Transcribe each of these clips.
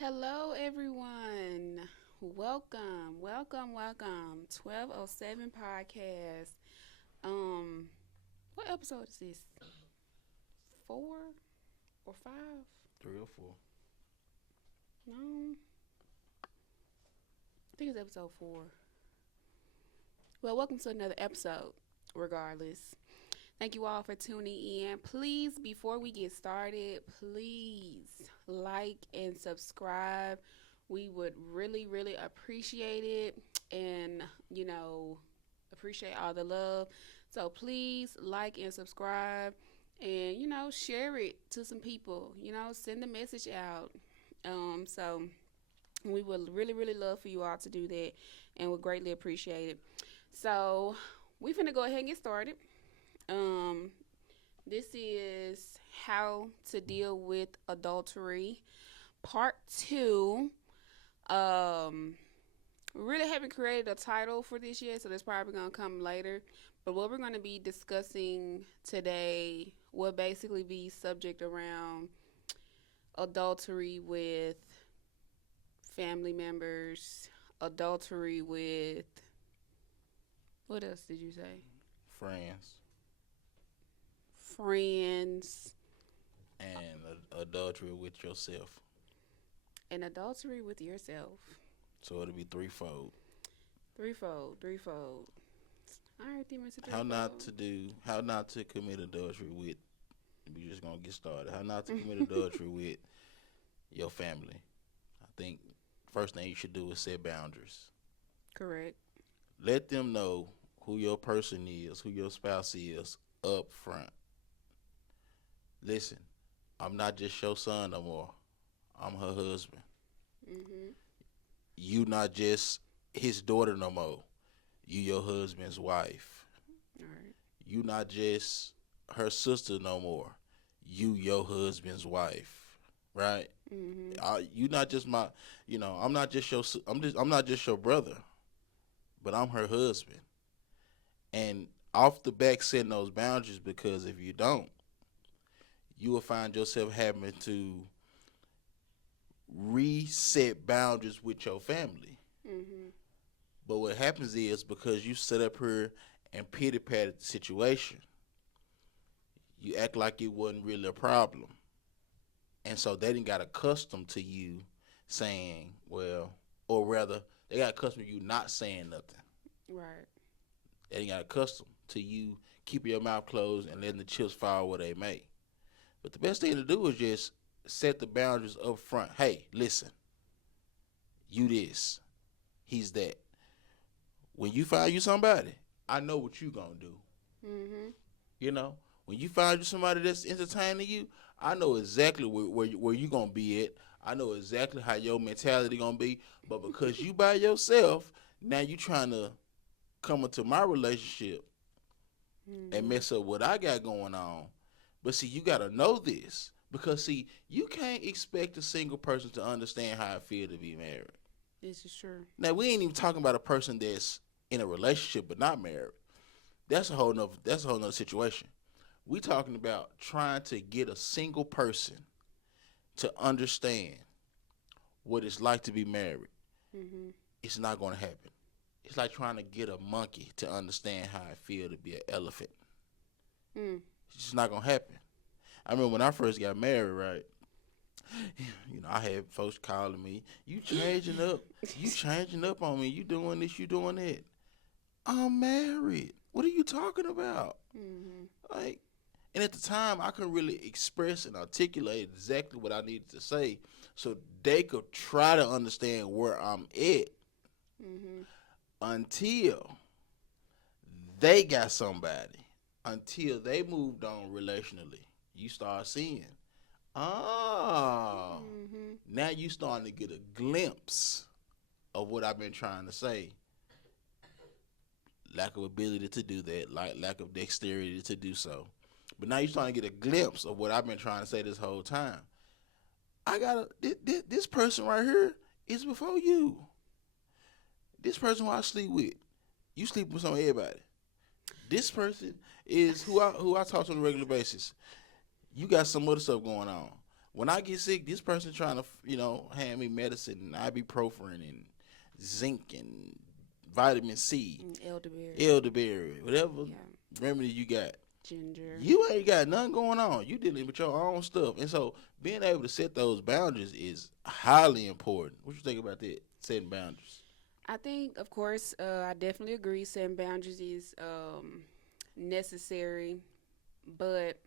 Hello, everyone. Welcome. 1207 podcast. Um, what episode is this? Four or five? 3 or 4. No, I think it's episode four. Well, welcome to another episode. Regardless, thank you all for tuning in. Please, before we get started, please like and subscribe. We would really appreciate it, and appreciate all the love. So please like and subscribe, and share it to some people. Send the message out. So we would really love for you all to do that, and would greatly appreciate it. So we finna go ahead and get started. Um, this is how to deal with adultery, part two. Um, we really haven't created a title for this yet, so that's probably gonna come later. But what we're gonna be discussing today will basically be subject around adultery with family members, adultery with what else did you say? Friends Friends, and adultery with yourself. and adultery with yourself. So it'll be threefold. Threefold. All right, then, Mr. Threefold. How not to commit adultery with. We just gonna get started. How not to commit adultery with your family. I think first thing you should do is set boundaries. Correct. Let them know who your person is, who your spouse is up front. Listen, I'm not just your son no more. I'm her husband. Mhm. You not just his daughter no more. You your husband's wife. All right. You not just her sister no more. You your husband's wife. Right? Mhm. You not just my. I'm not just your. I'm not just your brother, but I'm her husband. And off the back, setting those boundaries because if you don't, you will find yourself having to reset boundaries with your family. Mhm. But what happens is because you sit up here and pity patted the situation, you act like it wasn't really a problem. And so they didn't got accustomed to you saying, well, or rather, they got accustomed to you not saying nothing. Right. They didn't got accustomed to you keeping your mouth closed and letting the chips fall where they may. But the best thing to do is just set the boundaries up front. Hey, listen, you this, he's that. When you find you somebody, I know what you gonna do. Mhm. You know, when you find you somebody that's entertaining you, I know exactly where you gonna be at. I know exactly how your mentality gonna be. But because you by yourself, now you trying to come into my relationship and Mhm. mess up what I got going on. But see, you gotta know this because see, you can't expect a single person to understand how it feel to be married. This is true. Now we ain't even talking about a person that's in a relationship but not married. That's a whole nother situation. We talking about trying to get a single person to understand what it's like to be married. Mhm. It's not gonna happen. It's like trying to get a monkey to understand how it feel to be an elephant. Mm. It's just not gonna happen. I remember when I first got married, right? I had folks calling me, "You changing up? You changing up on me? You doing this? You doing that?" I'm married. What are you talking about? Mhm. Like, and at the time, I couldn't really express and articulate exactly what I needed to say, so they could try to understand where I'm at Mhm. until they got somebody, until they moved on relationally. You start seeing, oh, Mhm. now you starting to get a glimpse of what I've been trying to say. Lack of ability to do that, like lack of dexterity to do so. But now you're starting to get a glimpse of what I've been trying to say this whole time. I got this person right here is before you. This person who I sleep with, you sleep with some everybody. This person is who I talk to on a regular basis. You got some other stuff going on. When I get sick, this person trying to, hand me medicine and ibuprofen and zinc and vitamin C, Elderberry. elderberry, whatever Yeah. remedy you got. Ginger. You ain't got nothing going on. You dealing with your own stuff. And so being able to set those boundaries is highly important. What you think about that? Setting boundaries. I think, of course, I definitely agree. Setting boundaries is necessary, but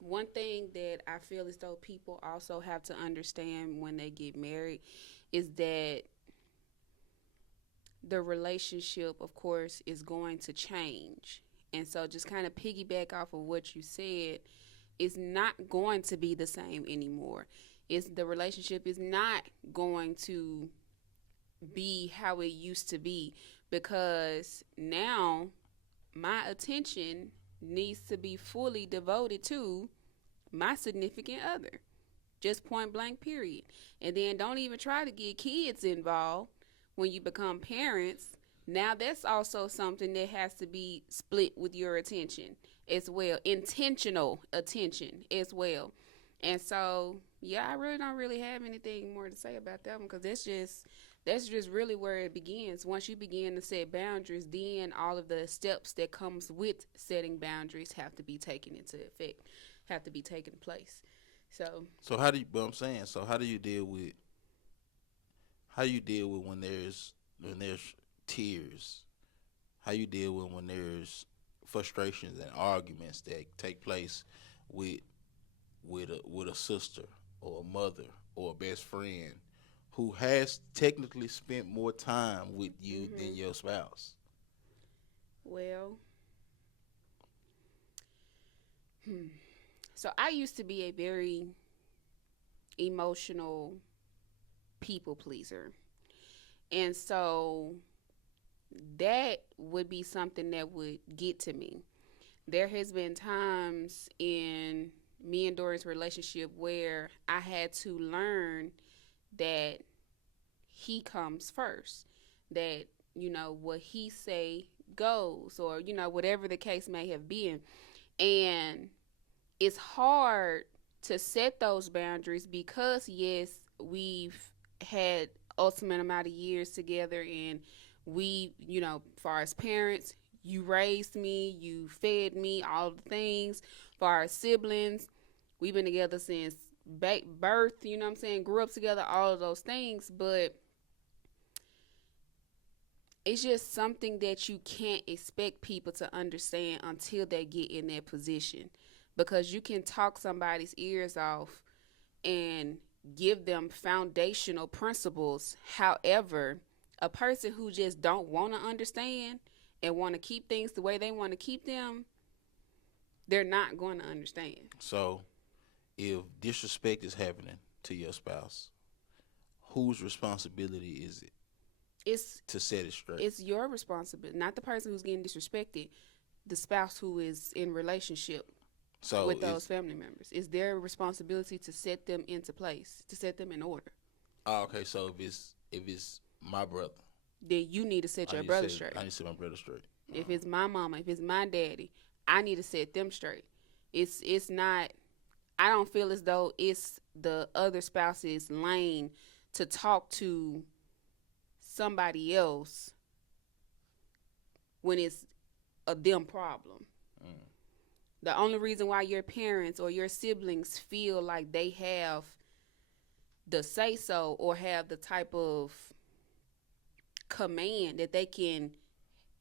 one thing that I feel as though people also have to understand when they get married is that the relationship, of course, is going to change. And so, just kind of piggyback off of what you said, it's not going to be the same anymore. It's the relationship is not going to be how it used to be because now my attention needs to be fully devoted to my significant other. Just point blank, period. And then don't even try to get kids involved when you become parents. Now that's also something that has to be split with your attention as well, intentional attention as well. And so, yeah, I really don't really have anything more to say about that one because that's just really where it begins. Once you begin to set boundaries, then all of the steps that comes with setting boundaries have to be taken into effect, have to be taken place. So, So how do you? But I'm saying, so how you deal with when there's tears? How you deal with when there's frustrations and arguments that take place with with a sister or a mother or a best friend who has technically spent more time with you than hmm your spouse? well, hmm. So I used to be a very emotional people pleaser. And so that would be something that would get to me. There has been times in me and Dory's relationship where I had to learn that he comes first. That, what he say goes or, whatever the case may have been. And it's hard to set those boundaries because yes, we've had ultimate amount of years together and we, far as parents, you raised me, you fed me, all the things. For our siblings, we've been together since birth, what I'm saying, grew up together, all of those things, but it's just something that you can't expect people to understand until they get in that position because you can talk somebody's ears off and give them foundational principles. However, a person who just don't want to understand and want to keep things the way they want to keep them, they're not going to understand. So if disrespect is happening to your spouse, whose responsibility is it It's to set it straight? it's your responsibility, not the person who's getting disrespected, the spouse who is in relationship So with those it's family members. It's their responsibility to set them into place, to set them in order. okay. So if it's my brother, Then you need to set I your need to brother set straight. I need to set my brother straight. If it's my mama, if it's my daddy, I need to set them straight. It's not. I don't feel as though it's the other spouse's lane to talk to somebody else when it's a them problem. Mm. The only reason why your parents or your siblings feel like they have the say so or have the type of command that they can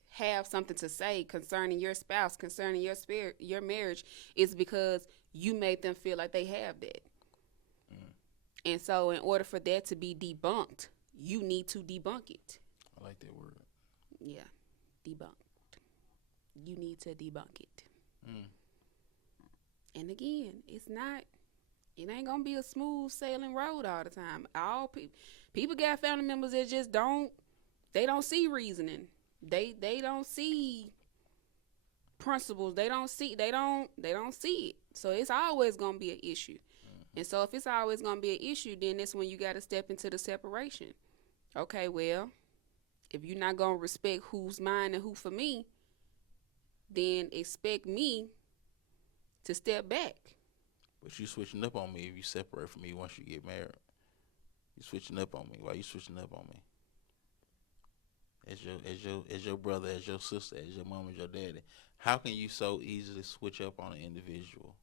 have something to say concerning your spouse, concerning your spirit, your marriage, is because you made them feel like they have that. Mm. And so, in order for that to be debunked, you need to debunk it. I like that word. Yeah, debunked. You need to debunk it. Mm. And again, it's not. It ain't gonna be a smooth sailing road all the time. All people got family members that just don't. They don't see reasoning. They don't see principles. They don't see it. So it's always gonna be an issue. And so if it's always gonna be an issue, then that's when you gotta step into the separation. Okay, well, if you're not gonna respect who's mine and who for me, then expect me to step back. But you switching up on me if you separate from me once you get married. You switching up on me. Why you switching up on me? As your brother, as your sister, as your mom, as your daddy. How can you so easily switch up on an individual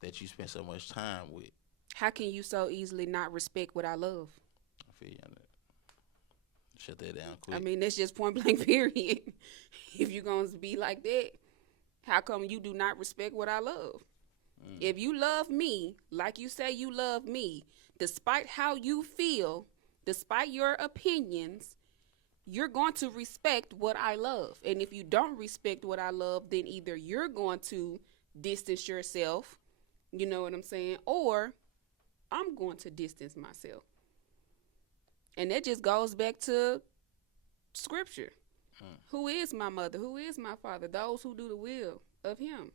that you spend so much time with? How can you so easily not respect what I love? I feel you on that. Shut that down I quick. mean, that's just point blank, period. If you're going to be like that, how come you do not respect what I love? If you love me, like you say you love me, despite how you feel, despite your opinions, you're going to respect what I love. And if you don't respect what I love, then either you're going to distance yourself, you know what I'm saying, or I'm going to distance myself. And that just goes back to scripture. Who is my mother? Who is my father? Those who do the will of him.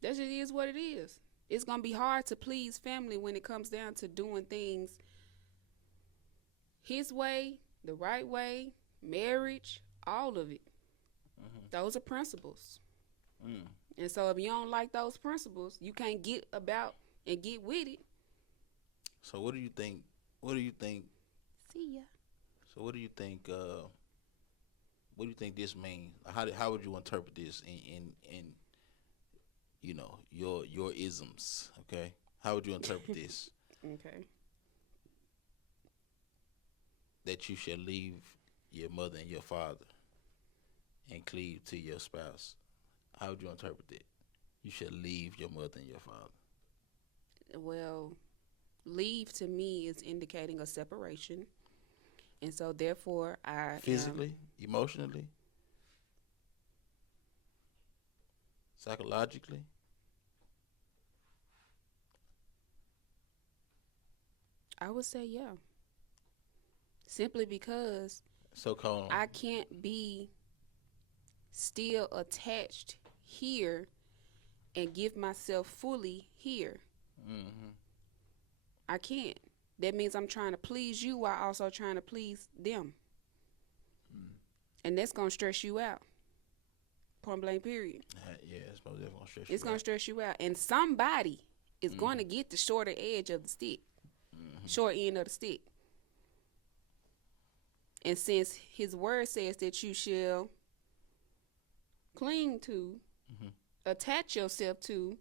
That just is what it is. It's going to be hard to please family when it comes down to doing things his way, the right way, marriage, all of it. Those are principles. And so if you don't like those principles, you can't get about and get with it. So what do you think? What do you think? See ya. So what do you think? What do you think this means? How would you interpret this in you know your isms? Okay, how would you interpret this? Okay. That you shall leave your mother and your father and cleave to your spouse. How would you interpret that? You shall leave your mother and your father. Well, leave to me is indicating a separation. And so therefore I Physically, emotionally, psychologically. I would say yeah. Simply because So called. I can't be still attached here and give myself fully here. Mm-hmm. I can't. That means I'm trying to please you while also trying to please them. And that's going to stress you out. Point blank, period. Yeah, it's most definitely gonna stress It's you going to out. stress you out. And somebody is going to get the shorter edge of the stick, short end of the stick. And since his word says that you shall cling to, attach yourself to,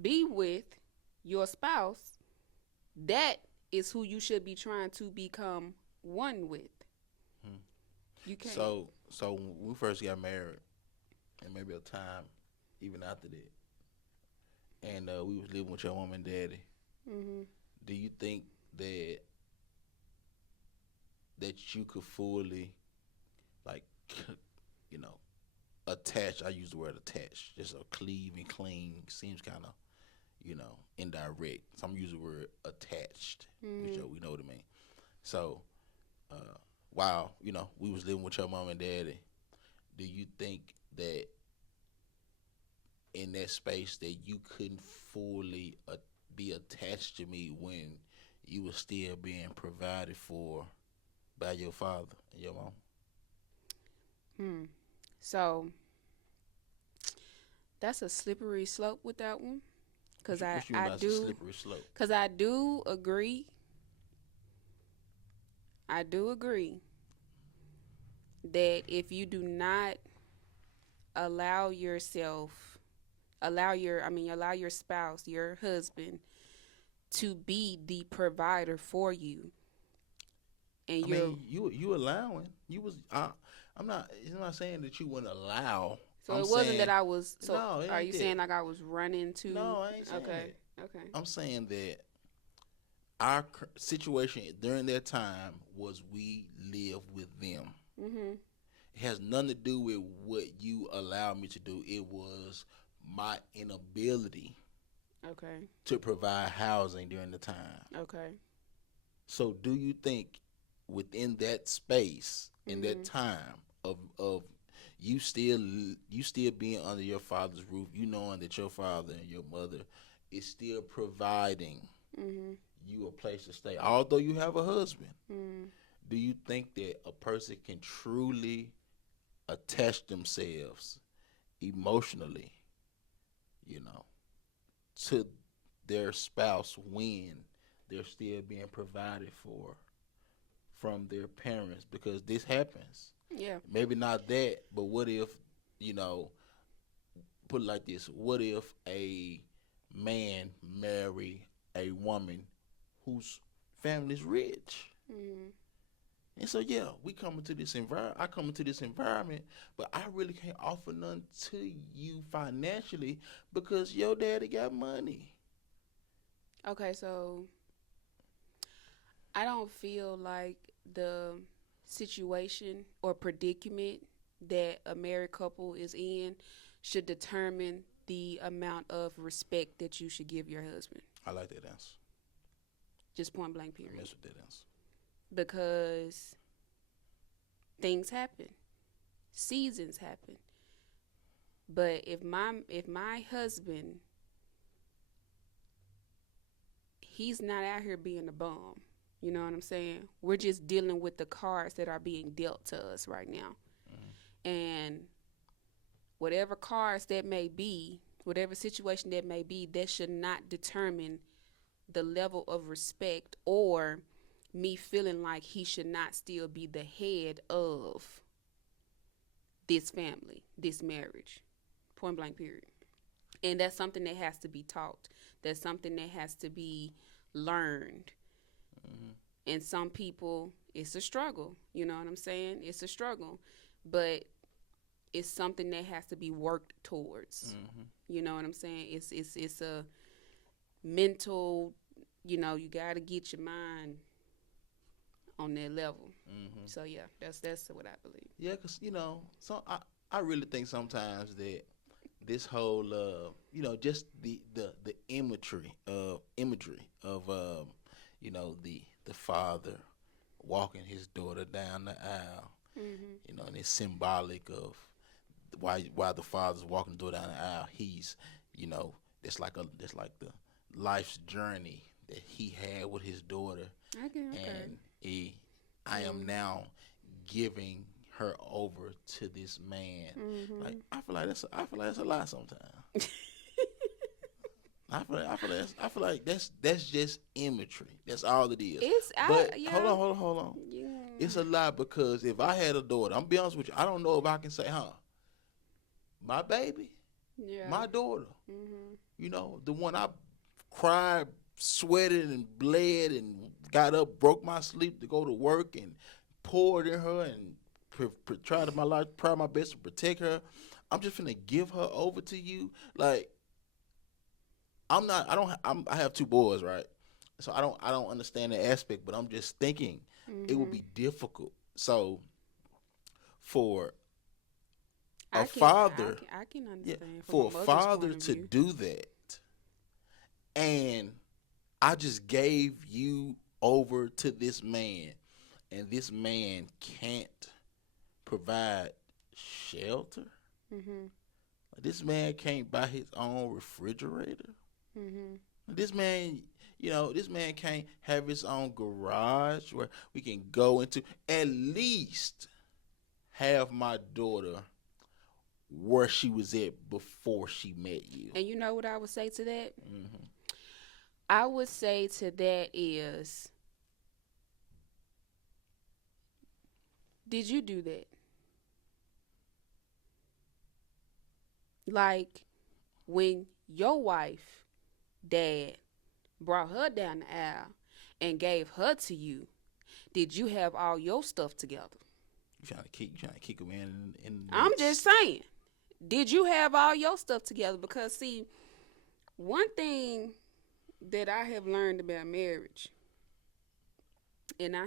be with your spouse, that is who you should be trying to become one with. You can't. So when we first got married, and maybe a time even after that, and we was living with your mom and daddy. Do you think that you could fully, like, you know, attach? I use the word attach. Just a cleave and cling seems kind of, indirect. So I'm using the word attached, which we know what I mean. So, while we was living with your mom and daddy, do you think that in that space that you couldn't fully be attached to me when you were still being provided for by your father and your mom? So that's a slippery slope with that one, because What you mean by it's a slippery slope? Because I do agree. I do agree that if you do not allow yourself, allow your spouse, your husband, to be the provider for you, and you allowing, you was I'm not saying that you wouldn't allow. So I'm it wasn't saying, that I was. So no, are you saying like I was running to? No, I ain't saying Okay. that. Okay. I'm saying that our situation during that time was we lived with them. It has nothing to do with what you allowed me to do. It was my inability Okay. to provide housing during the time. Okay. So do you think within that space, in that time of you still being under your father's roof, you knowing that your father and your mother is still providing you a place to stay, although you have a husband, do you think that a person can truly attach themselves emotionally, to their spouse when they're still being provided for from their parents, because this happens. Yeah. Maybe not that, but what if, you know, put it like this: what if a man marry a woman whose family's rich? Mm. And so yeah, we come into this environment. I come into this environment, but I really can't offer none to you financially because your daddy got money. Okay, so I don't feel like the situation or predicament that a married couple is in should determine the amount of respect that you should give your husband. I like that answer. Just point blank, I period. mess with that answer. Because things happen, seasons happen. But if my husband, he's not out here being a bum. You know what I'm saying? We're just dealing with the cards that are being dealt to us right now. And whatever cards that may be, whatever situation that may be, that should not determine the level of respect or me feeling like he should not still be the head of this family, this marriage. Point blank, period. And that's something that has to be taught. That's something that has to be learned. Mm-hmm. And some people, it's a struggle. You know what I'm saying? It's a struggle. But it's something that has to be worked towards. Mm-hmm. You know what I'm saying? It's a mental, you got to get your mind on that level. Mm-hmm. So yeah, that's what I believe. Yeah, cause so I really think sometimes that this whole just the imagery of the father walking his daughter down the aisle, Mhm. and it's symbolic of why the father's walking the daughter down the aisle. He's it's like the life's journey that he had with his daughter, Okay. and I am now giving her over to this man. Like Mhm. I feel like that's a lie sometimes. I feel like that's just imagery. That's all it is. It's But yeah. hold on. Yeah. It's a lie because if I had a daughter, I'm be honest with you, I don't know if I can say, my baby, Yeah. my daughter, Mhm. the one I cried, sweated, and bled, and got up, broke my sleep to go to work, and poured in her, and tried my life, tried my best to protect her. I'm just gonna give her over to you. Like I'm not. I don't. I have two boys, right? So I don't understand the aspect, but I'm just thinking it would Mhm. be difficult. So for a I can I father, can I can yeah, understand from a for a mother's point father of to view. do that, and I just gave you over to this man, and this man can't provide shelter. Mhm. This man can't buy his own refrigerator. Mhm. This man, this man can't have his own garage where we can go into. At least have my daughter where she was at before she met you. And you know what I would say to that? Hmm. I would say to that is, did you do that? Like when your wife, dad, brought her down the aisle and gave her to you, did you have all your stuff together? You trying to kick him in the I'm just midst. saying. Did you have all your stuff together? Because see, one thing that I have learned about marriage, and I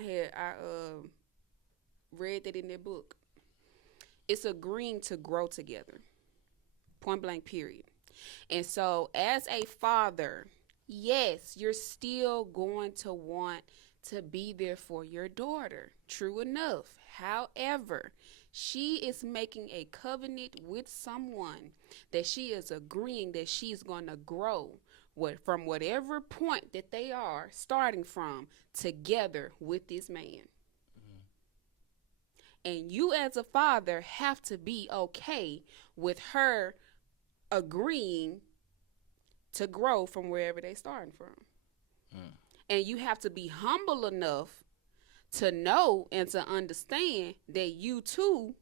read that in that book, it's agreeing to grow together. Point blank, period. And so, as a father, yes, you're still going to want to be there for your daughter. True enough. However, she is making a covenant with someone that she is agreeing that she's going to grow from whatever point that they are starting from together with this man. And you, as a father, have to be okay with her agreeing to grow from wherever they starting from. Mm. And you have to be humble enough to know and to understand that you too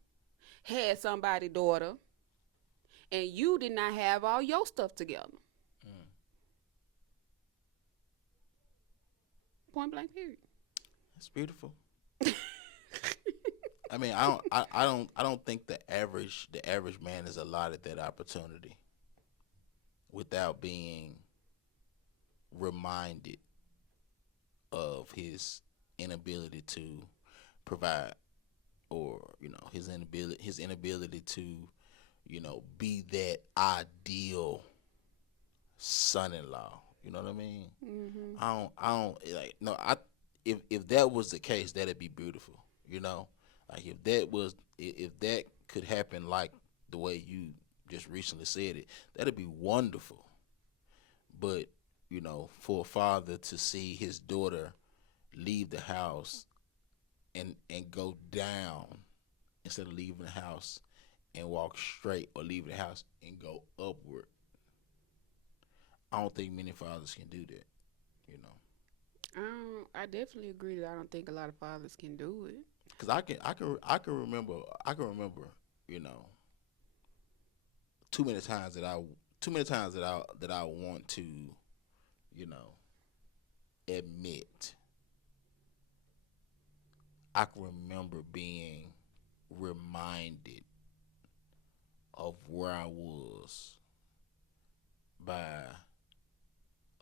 had somebody's daughter and you did not have all your stuff together. Mm. Point blank period. That's beautiful. I mean, I don't think the average man is allotted that opportunity without being reminded of his inability to provide, or his inability to be that ideal son-in-law. You know what I mean? Mhm. I don't like no. If that was the case, that'd be beautiful. You know, like if that could happen like the way you just recently said it, that'd be wonderful. But for a father to see his daughter leave the house and go down instead of leaving the house and walk straight, or leave the house and go upward, I don't think many fathers can do that. You know. I definitely agree that I don't think a lot of fathers can do it. Cause I can remember, you know, too many times that I want to, you know, admit. I can remember being reminded of where I was by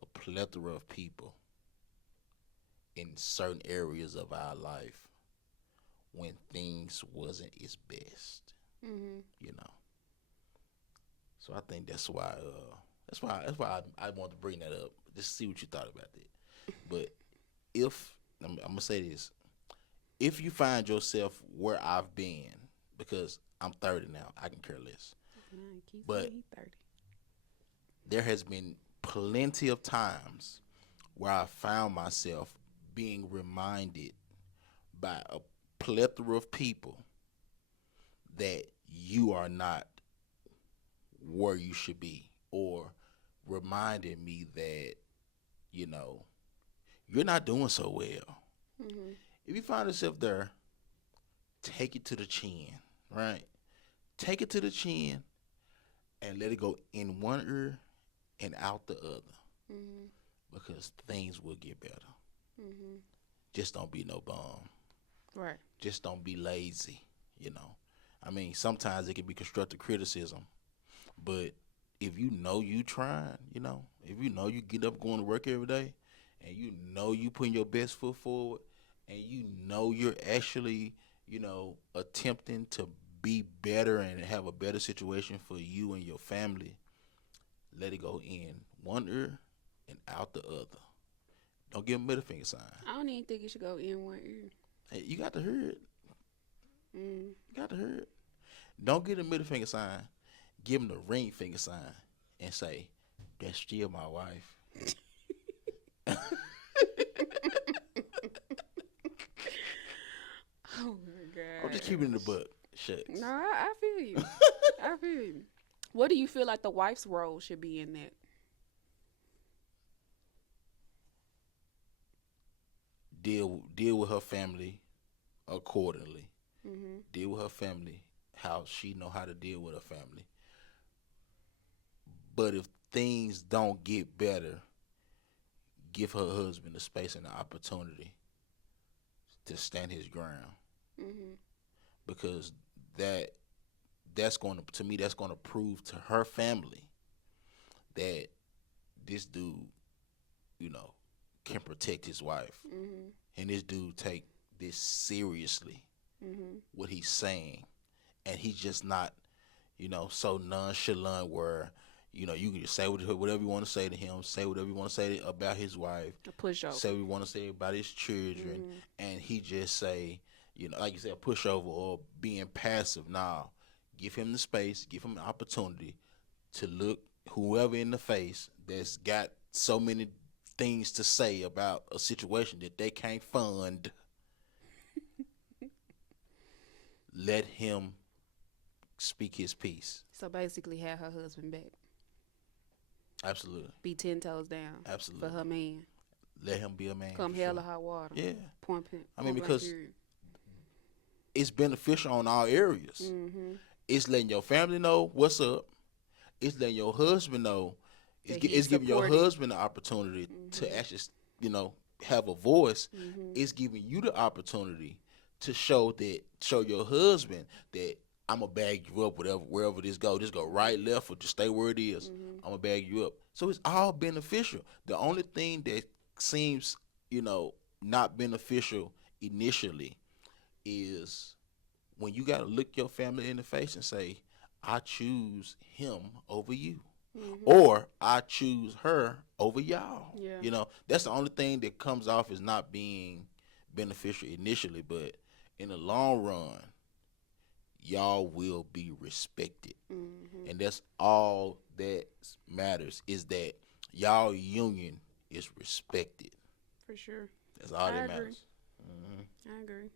a plethora of people in certain areas of our life when things wasn't its best, Mhm. you know. So I think that's why I wanted to bring that up. Just see what you thought about that. But if I'm gonna say this, if you find yourself where I've been, because I'm 30 now, I can care less. Man, keep saying But he 30. there has been plenty of times where I found myself being reminded by a plethora of people that you are not where you should be, or reminding me that, you know, you're not doing so well. Mhm. If you find yourself there, take it to the chin, right? Take it to the chin and let it go in one ear and out the other, Mhm. because things will get better. Mhm. Just don't be no bum. Right. Just don't be lazy, you know. I mean, sometimes it can be constructive criticism, but if you know you trying, if you know you get up going to work every day, and you know you putting your best foot forward, and you know you're actually, attempting to be better and have a better situation for you and your family, let it go in one ear and out the other. Don't give a middle finger sign. I don't even think it should go in one ear. Hey, you got to hear it. Mm. You got to hear it. Don't give the middle finger sign. Give him the ring finger sign and say, "That's still my wife." Oh my I'm just keeping it in the gosh. book. No, Shucks. I feel you. I feel you. What do you feel like the wife's role should be in that? Deal with her family accordingly. Mhm. Deal with her family how she know how to deal with her family. But if things don't get better, give her husband the space and the opportunity to stand his ground, Mhm. because that that's going to me that's going to prove to her family that this dude, you know, can protect his wife, Mhm. and this dude take this seriously, Mhm. what he's saying, and he's just not, so nonchalant where, you can just say whatever you want to say to him, say whatever you want to say about his wife, A pushover. say what you want to say about his children, Mhm. and he just say, like you said, a pushover or being passive. Now, give him the space, give him the opportunity to look whoever in the face that's got so many things to say about a situation that they can't fund. Let him speak his piece. So basically, have her husband back. Absolutely. Be 10 toes down for her Absolutely. man. Let him be a man Come for hell or sure. high water. Yeah. I mean, Point blank because period. it's beneficial on all areas. Mm-hmm. It's letting your family know what's up. It's letting your husband know. That It's he's giving your supported. husband the opportunity to Mm-hmm. actually, have a voice. Mm-hmm. It's giving you the opportunity to show your husband that I'm gonna bag you up, wherever this go. Just go right, left, or just stay where it is. Mm-hmm. I'm gonna bag you up. So it's all beneficial. The only thing that seems, not beneficial initially is when you gotta look your family in the face and say, I choose him over you. Mm-hmm. Or I choose her over y'all. Yeah. That's the only thing that comes off as not being beneficial initially, but in the long run, y'all will be respected. Mm-hmm. And that's all that matters, is that y'all union is respected. For sure. That's all I that agree. matters. Hmm. I agree.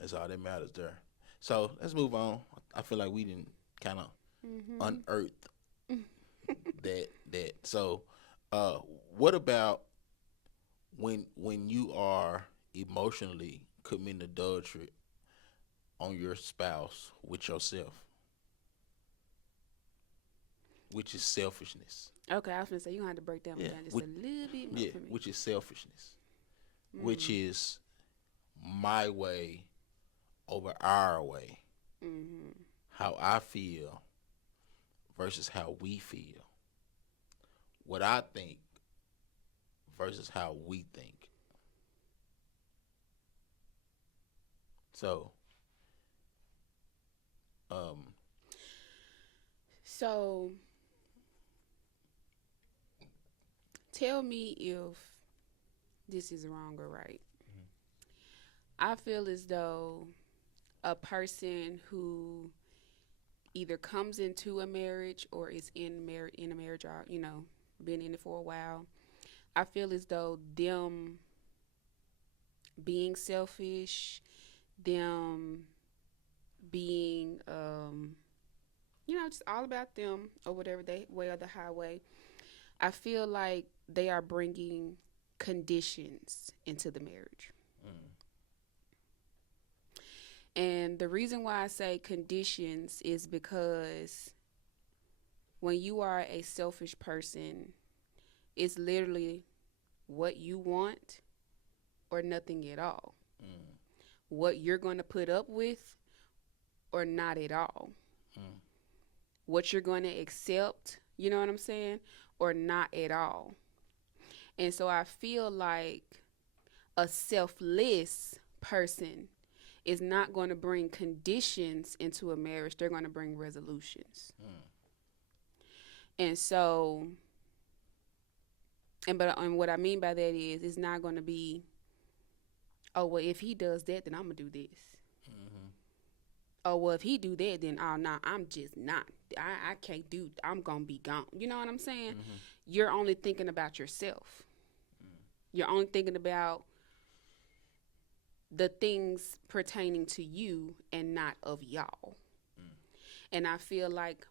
That's all that matters there. So let's move on. I feel like we didn't kind of Mm-hmm. unearth that. So, uh, what about when you are emotionally committing adultery on your spouse with yourself, which is selfishness. Okay, I was gonna say you gonna have to break that one Yeah, down just a little bit more yeah, for me. which is selfishness, which Mm. is my way over our way, Mm-hmm. how I feel versus how we feel, what I think versus how we think. So, um, So tell me if this is wrong or right. I feel as though a person who either comes into a marriage or is in a marriage, or been in it for a while, I feel as though them being selfish, them being just all about them or whatever they way or the highway. I feel like they are bringing conditions into the marriage. mm, And the reason why I say conditions is because when you are a selfish person, it's literally what you want or nothing at all. mm, What you're going to put up with or not at all. mm, What you're going to accept, you know what I'm saying, or not at all. And so I feel like a selfless person is not going to bring conditions into a marriage. They're going to bring resolutions. mm, And so, and what I mean by that is, it's not going to be, oh well, if he does that, then I'm gonna do this. mm-hmm, Oh well, if he do that, then oh no, I'm just not. I can't do. I'm gonna be gone. You know what I'm saying? mm-hmm, You're only thinking about yourself. You're only thinking about the things pertaining to you and not of y'all. And I feel like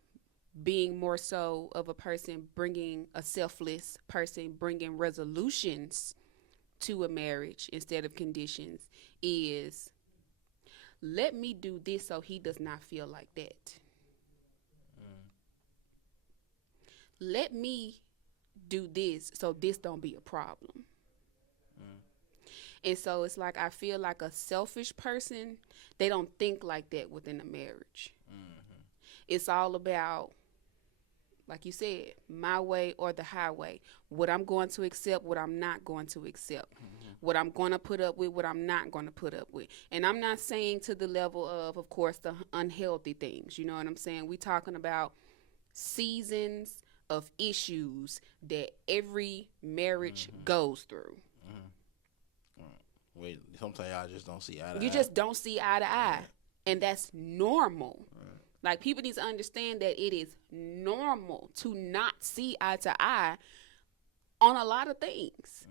being more so of a person bringing a selfless person bringing resolutions to a marriage instead of conditions is let me do this so he does not feel like that. Let me do this so this don't be a problem. And so it's like I feel like a selfish person, they don't think like that within a marriage. It's all about, like you said, my way or the highway. What I'm going to accept, what I'm not going to accept. What I'm going to put up with, what I'm not going to put up with. And I'm not saying to the level of course, the unhealthy things. You know what I'm saying? We talking about seasons of issues that every marriage goes through. Wait, sometimes y'all just don't see eye to You eye. just don't see eye to eye. And that's normal. Like, people need to understand that it is normal to not see eye to eye on a lot of things.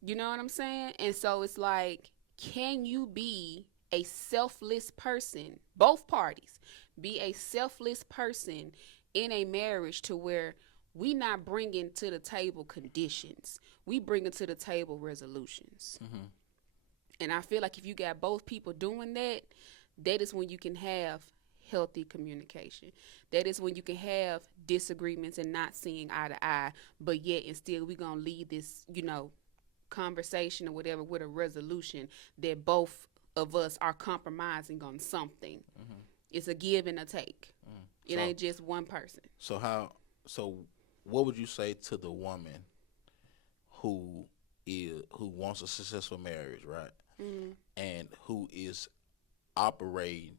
You know what I'm saying? And so it's like, can you be a selfless person, both parties, be a selfless person in a marriage to where we not bringing to the table conditions. We bringing to the table resolutions. Mm-hmm. And I feel like if you got both people doing that, that is when you can have healthy communication. That is when you can have disagreements and not seeing eye to eye, but yet and still we gonna lead this, conversation or whatever with a resolution that both of us are compromising on something. Mm-hmm. It's a give and a take. Mm. It ain't just one person. So what would you say to the woman who wants a successful marriage, right? Mm-hmm. And who is operating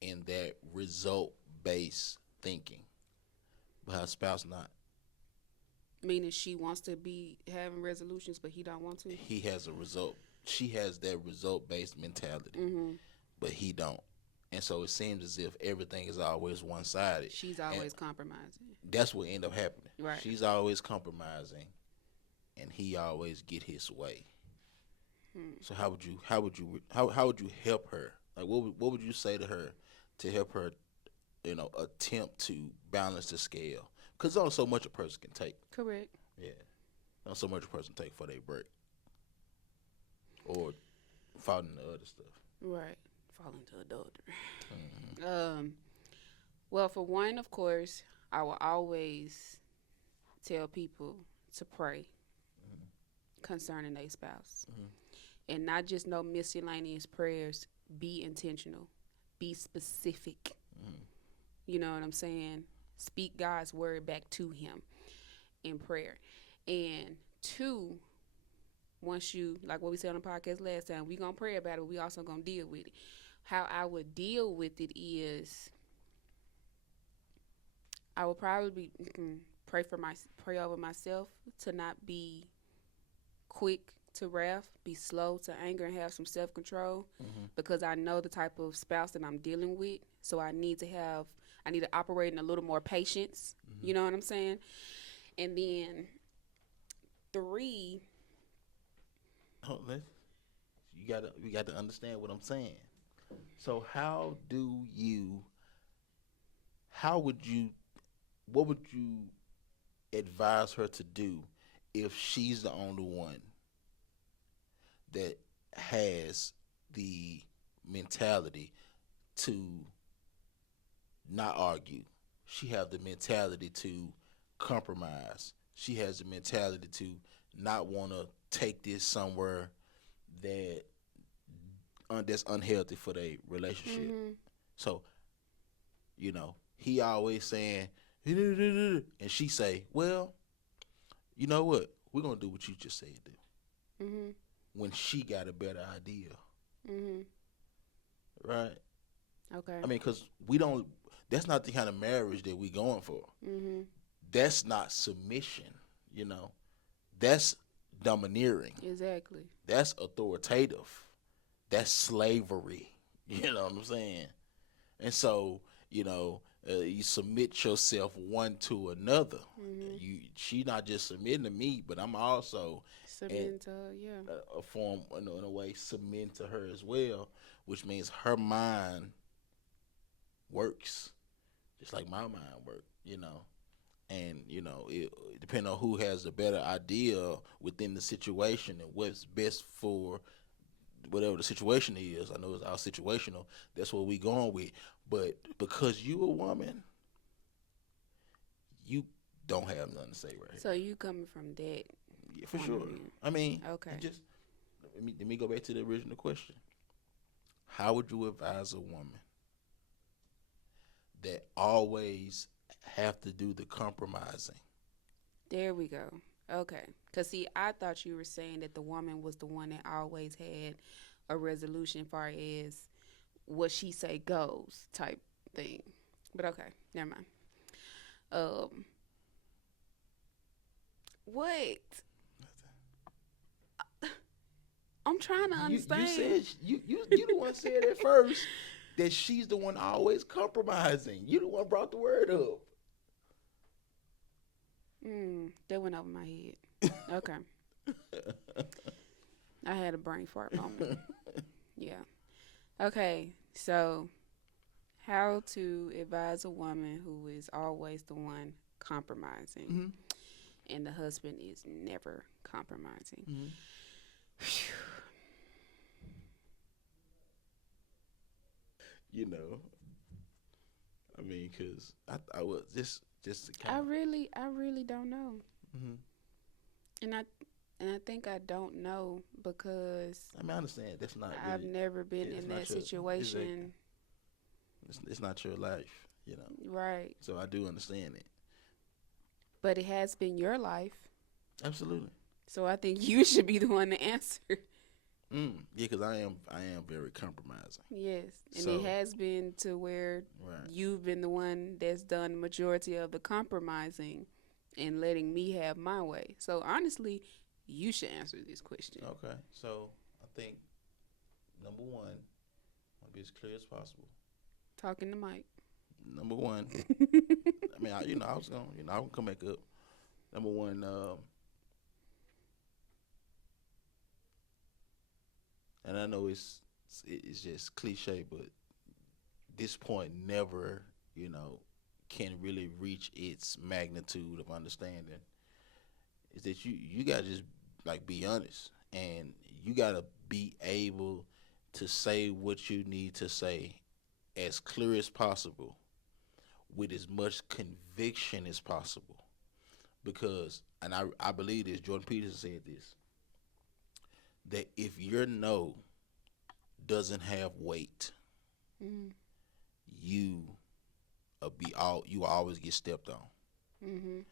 in that result based thinking, but her spouse not. Meaning she wants to be having resolutions, but he don't want to. He has a result. She has that result based mentality, Mm-hmm. but he don't. And so it seems as if everything is always one sided. She's always compromising. That's what end up happening. Right. She's always compromising, and he always get his way. So how would you help her? Like what would you say to her to help her, attempt to balance the scale? Because there's only so much a person can take. Correct. Yeah, not so much a person take for they break or fall into other stuff. Right. Fall into adultery. Mm-hmm. Well, for one, of course, I will always tell people to pray concerning their spouse. And not just no miscellaneous prayers. Be intentional. Be specific. You know what I'm saying? Speak God's word back to him in prayer. And two, once you, like what we said on the podcast last time, we going to pray about it, but we also going to deal with it. How I would deal with it is I would probably pray over myself to not be quick to wrath, be slow to anger, and have some self-control, because I know the type of spouse that I'm dealing with. So I need to operate in a little more patience. You know what I'm saying? And then 3. You got to understand what I'm saying. So what would you advise her to do if she's the only one that has the mentality to not argue? She has the mentality to compromise. She has the mentality to not want to take this somewhere that's unhealthy for their relationship. So, he always saying, and she say, well, you know what? We're going to do what you just said do. When she got a better idea. Right? Okay. I mean, because that's not the kind of marriage that we going for. That's not submission, That's domineering. Exactly. That's authoritative. That's slavery. You know what I'm saying? And so, you submit yourself one to another. She not just submitting to me, but I'm also submitting to her, yeah. A form, in a way, submitting to her as well, which means her mind works just like my mind works, And, it depending on who has the better idea within the situation and what's best for whatever the situation is. I know it's all situational. That's what we going with. But because you a woman, you don't have nothing to say right here. So you coming from that? Yeah, for sure. I mean, okay. Let me go back to the original question. How would you advise a woman that always have to do the compromising? There we go. Okay. Because, see, I thought you were saying that the woman was the one that always had a resolution far as what she say goes type thing. But, okay. Never mind. What? I'm trying to understand. You said, you the one said at first that she's the one always compromising. You the one brought the word up. That went over my head. Okay. I had a brain fart moment. Yeah. Okay, so How to advise a woman who is always the one compromising, Mm-hmm. and the husband is never compromising. Mm-hmm. You know, I mean, cause I was just to kind I really don't know, of. Mm-hmm. and I think I don't know because I mean, I understand that's not I've really. never been It's in not that your. Exactly. situation. It's not your life. You know. Right, So I do understand it. but it has been your life, Absolutely. so I think you should be the one to answer. Yeah, because I am very compromising. Yes, and it So has been to where right. you've been the one that's done the majority of the compromising and letting me have my way. So honestly, you should answer this question. Okay. So I think number one, I'll be as clear as possible. Talking to Mike. Number one, I mean, I was going, I can come back up. Number one, and I know it's just cliche, but this point never, can really reach its magnitude of understanding. Is that you gotta just like be honest, and you gotta be able to say what you need to say as clear as possible with as much conviction as possible. Because, and I believe this, Jordan Peterson said this, that if your no doesn't have weight, Mhm. you you always get stepped on. Mhm.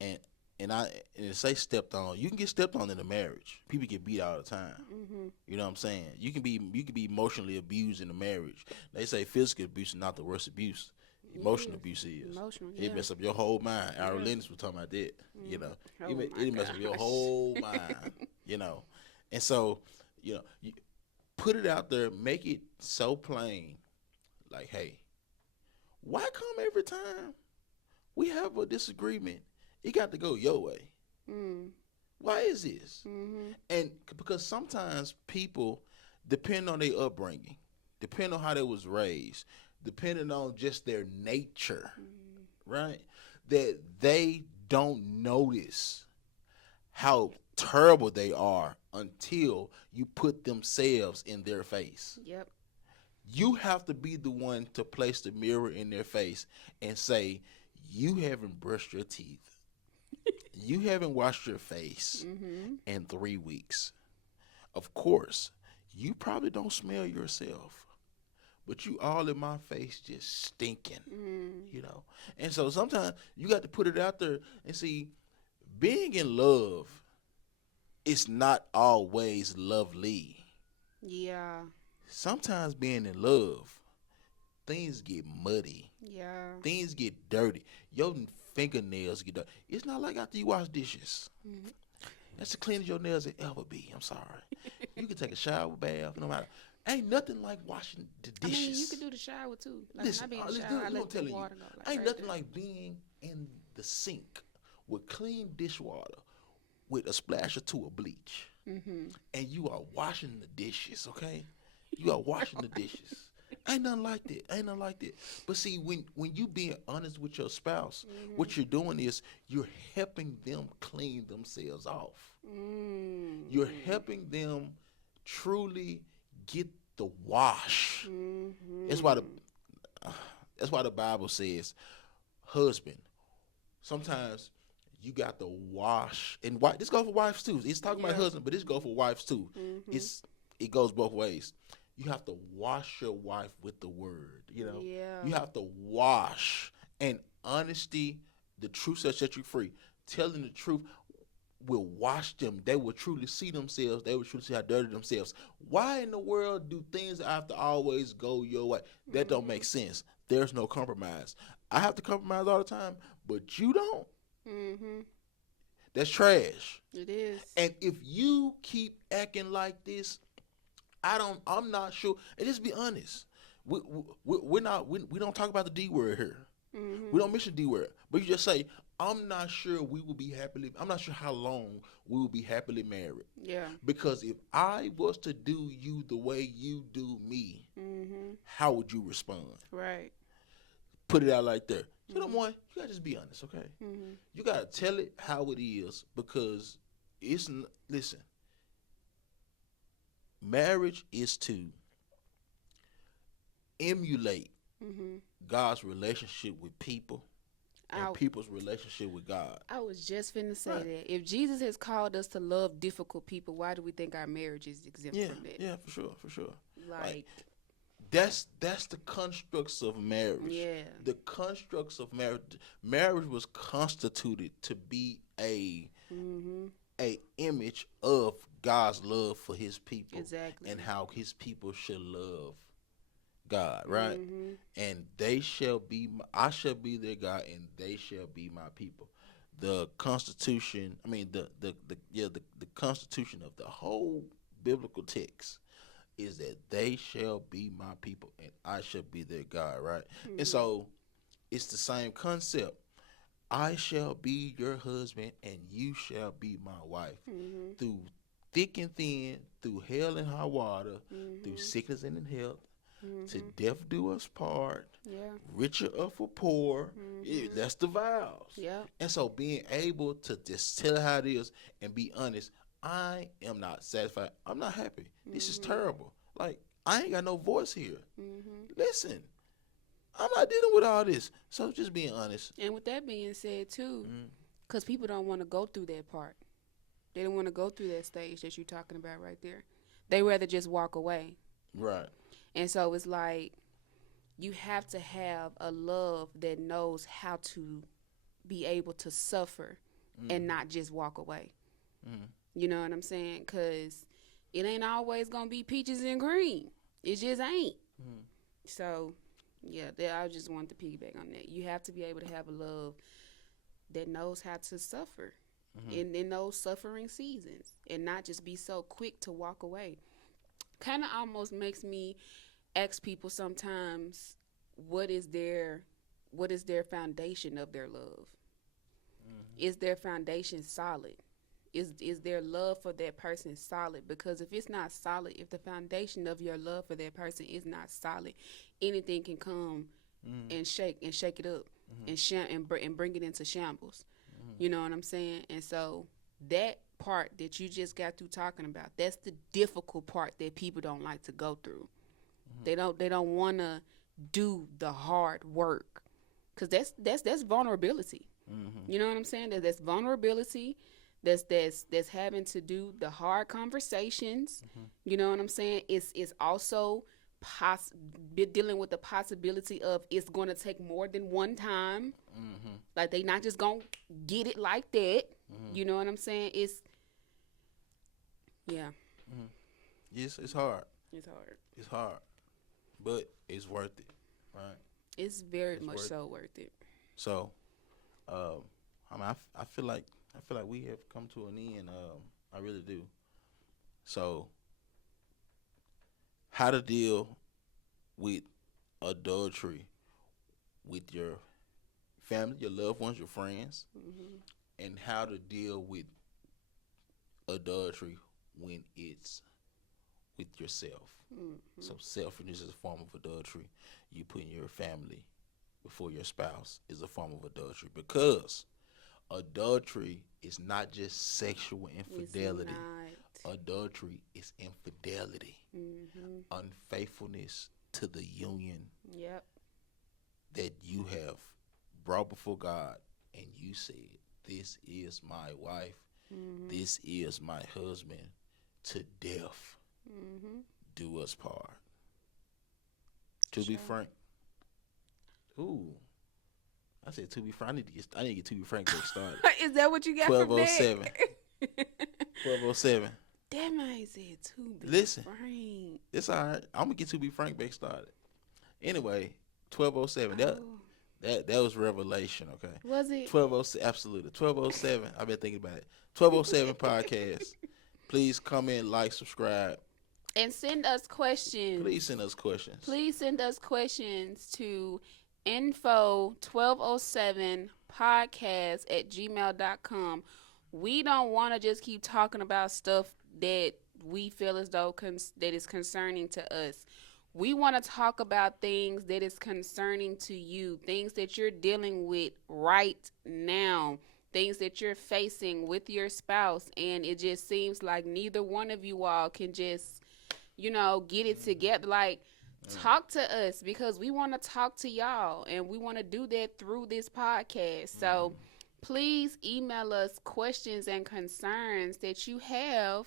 And and I and to say stepped on, you can get stepped on in a marriage. People get beat all the time. Mhm. You know what I'm saying? You can be emotionally abused in a marriage. They say physical abuse is not the worst abuse. It Emotional is abuse is. emotional. It Yeah. mess up your whole mind. Our Yeah. Lennox was talking about that. You Mm. know, Oh my it mess up your gosh. whole mind. You know, and so you put it out there, make it so plain. Like, hey, why come every time we have a disagreement, it got to go your way? Mm. Why is this? Mhm. And because sometimes people, depend on their upbringing, depend on how they was raised, depending on just their nature, Mm. right? That they don't notice how terrible they are until you put themselves in their face. Yep. You have to be the one to place the mirror in their face and say, you haven't brushed your teeth. You haven't washed your face Mhm. in 3 weeks. Of course, you probably don't smell yourself, but you all in my face just stinking. And so sometimes you got to put it out there and see, being in love is not always lovely. Yeah. Sometimes being in love, things get muddy. Yeah. Things get dirty. Your fingernails get dirty. It's not like after you wash dishes. Mhm. That's the cleanest your nails will ever be. I'm sorry. You can take a shower, bath, no matter. Ain't nothing like washing the I mean, you dishes. could do the shower too. Like Listen, when I be in the listen, shower, I I'm let the telling you, water go like ain't right nothing there. like being in the sink with clean dishwater with a splash or two of bleach, Mhm. and you are washing the dishes. Okay, you are washing the dishes. Ain't nothing like that. Ain't nothing like that. But see, when you being honest with your spouse, Mhm. what you're doing is you're helping them clean themselves off. You're Mm. helping them truly get the wash. That's why the Mhm. that's why the Bible says, husband, sometimes you got to wash, and this goes for wives too. It's talking about Yeah. husband, but this goes for wives too. Mhm. It goes both ways. You have to wash your wife with the word. Yeah. You have to wash, and honesty, the truth shall set you free. Telling the truth will wash them. They will truly see themselves. They will truly see how dirty themselves. Why in the world do things have to always go your way? That don't make Mhm. sense. There's no compromise. I have to compromise all the time, but you don't. Mhm. That's trash. It is. And if you keep acting like this, I'm not sure. And just be honest. We're not. We don't talk about the D word here. We Mhm. don't mention D word, but you just say, I'm not sure we will be happily. I'm not sure how long we will be happily married. Yeah. Because if I was to do you the way you do me, Mhm. how would you respond? Right. put it out like there. You know what? You gotta just be honest, okay? Mm-hmm. You gotta tell it how it is because listen, marriage is to emulate Mm-hmm. God's relationship with people and people's relationship with God. I was just finna say Right. that. If Jesus has called us to love difficult people, why do we think our marriage is exempt Yeah, from that? yeah, for sure. Like, that's the constructs of marriage. yeah. The constructs of marriage. Marriage was constituted to be a Mm-hmm. image of God's love for His people, Exactly. and how His people should love God, right? Mm-hmm. And they shall be, I shall be their God, and they shall be my people. The Constitution, I mean the Constitution of the whole biblical text is that they shall be my people, and I shall be their God, right? Mm-hmm. And so it's the same concept. I shall be your husband, and you shall be my wife. Mm-hmm. Through thick and thin, through hell and high water, Mm-hmm. through sickness and in health, to Mm-hmm. death do us part, Yeah. richer or for poor. Mm-hmm. That's the vows. Yeah. And so being able to just tell how it is and be honest, I am not satisfied. I'm not happy. This is terrible. Like, I ain't got no voice here. Mm-hmm. Listen, I'm not dealing with all this. So just being honest. And with that being said, too, Mm. because people don't want to go through that part. They don't want to go through that stage that you're talking about right there. They rather just walk away. Right. And so it's like you have to have a love that knows how to be able to suffer and not just walk away. Mm. You know what I'm saying? Because it ain't always going to be peaches and cream. It just ain't. Mm. So, yeah, I just want to piggyback on that. You have to be able to have a love that knows how to suffer in those suffering seasons and not just be so quick to walk away. Kind of almost makes me ask people sometimes, what is their foundation of their love? Is their foundation solid? Is their love for that person solid? Because if it's not solid, if the foundation of your love for that person is not solid, anything can come and shake it up and bring it into shambles. You know what I'm saying? And so that part that you just got through talking about, that's the difficult part that people don't like to go through. They don't want to do the hard work, because that's vulnerability. You know what I'm saying? That's vulnerability. That's having to do the hard conversations. You know what I'm saying? It's also dealing with the possibility of it's going to take more than one time. Like, they not just gonna get it like that. You know what I'm saying? It's Yes, it's hard. It's hard. It's hard, but it's worth it, right? It's very much so worth it. So, I mean, I feel like we have come to an end. I really do. So, how to deal with adultery with your family, your loved ones, your friends, and how to deal with adultery when it's with yourself. So selfishness is a form of adultery. You putting your family before your spouse is a form of adultery, because adultery is not just sexual infidelity. It's not. Adultery is infidelity, unfaithfulness to the union Yep. that you have brought before God, and you said, "This is my wife, this is my husband, to death do us part." To be frank, I said to be frank. I need to get to be frank back started. Is that what you got from that? 12:07. 12:07. Damn, I ain't said to be Listen. frank. It's all right. I'm gonna get to be frank back started. Anyway, 12:07. That was revelation. Okay. Was it? 12:07. Absolutely. 12:07. I've been thinking about it. 12:07 podcast. Please comment, like, subscribe. And send us questions. Please send us questions. Please send us questions to info1207podcast@gmail.com. We don't want to just keep talking about stuff that we feel as though that is concerning to us. We want to talk about things that is concerning to you, things that you're dealing with right now, things that you're facing with your spouse, and it just seems like neither one of you all can just, get it together. Like, talk to us because we want to talk to y'all, and we want to do that through this podcast. So please email us questions and concerns that you have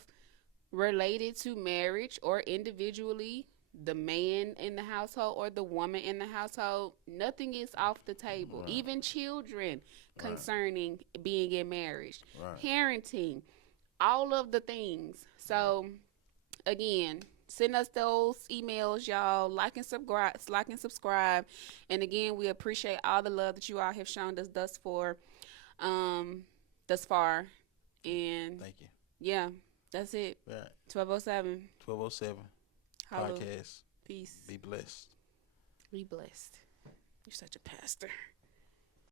related to marriage or individually the man in the household or the woman in the household. Nothing is off the table. Right. Even children concerning being in marriage, Right. parenting, all of the things. So again, send us those emails, y'all. Like and subscribe. And again, we appreciate all the love that you all have shown us thus far. Thus far. And Thank you. yeah, that's it. Right. 1207. 1207 Hello. podcast. Peace. Be blessed. Be blessed. You're such a pastor.